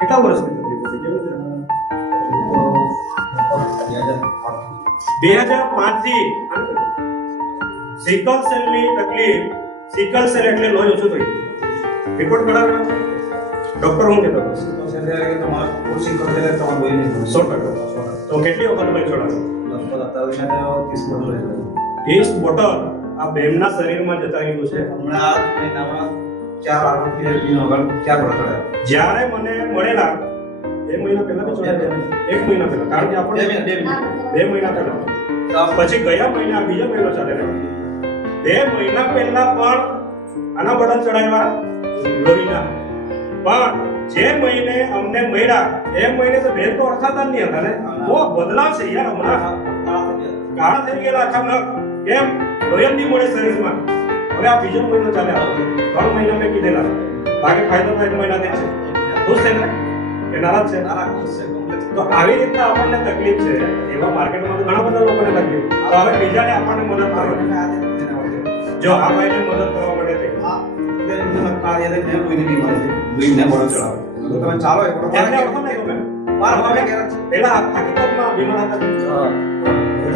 કેટલા વર્ષની તકલીફ હતી? કેવું છે? 2005 થી સિકલ સેલની તકલીફ. સિકલ સેલ એટલે લોહી ઓછું થઈ ગયું. રિપોર્ટ કરાવ્યો ડોક્ટર હું કહેતો હતો સિકલ સેલ એટલે તમારો સિકલ સેલ એટલે તમારો લોહી નહીં 100%. તો કેટલી વખત લોહી ચડાવ્યો? લગભગ 30 બોટલ આ બેમના શરીરમાં જતા રહ્યું છે. હમણાં આ મહિનામાં 4 બોટલ જ્યારે મને મળેલા 2 મહિના પહેલા તો ચડાવ્યા. 1 મહિના પહેલા, કારણ કે આપણે 2 મહિના પહેલા, પછી ગયા મહિના બીજો મહિનો ચાલે રહ્યો. 2 મહિના પહેલા પણ આના બટન ચડાવ્યા લોહીના. પણ જે મહિને અમને મળ્યા એ મહિને તો ભેદ તો ઓળખાતા જ નહીં હતા ને. બહુ બદલાવ છે યાર. હમણાં કાળા થઈ ગયેલા આખા નખ. કેમ? લોહી નહીં મળે શરીરમાં. હવે આ બીજો મહિનો ચાલે આવ્યો. 3 મહિના મેં કીધેલા. બાકી ફાયદો તો 1 મહિનાથી છે. ખુશ છે ને કે નારાજ છે? તો આવી રીતના આપણને તકલીફ છે. એવા માર્કેટમાં તો ઘણા બધા લોકોને તકલીફ. તો હવે બીજાને આપણને મદદ કરવાની. જો આ ભાઈને મદદ કરવા માટે છે. તમે ચાલો પેલા હકીકતમાં બીમાર હતા.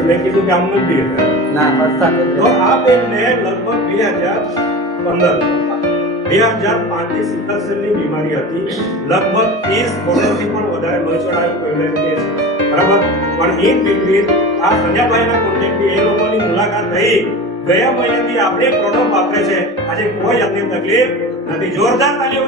મેં કીધું કે આમ નથી. તો આ બેનને લગભગ 2005 થી સિકલ સેલની બીમારી હતી. લગભગ 30 બોટલથી પણ વધારે લોહી ચડાવ્યું પહેલેથી છે. બરાબર. પણ એક બીટવીન આ સંજયભાઈના કોન્ટેક્ટથી એ લોકોની મુલાકાત થઈ. ગયા મહિનાથી આપણે પ્રોડક્ટ વાપરે છે. આજે કોઈ જાતની તકલીફ નથી. જોરદાર તાલીઓ.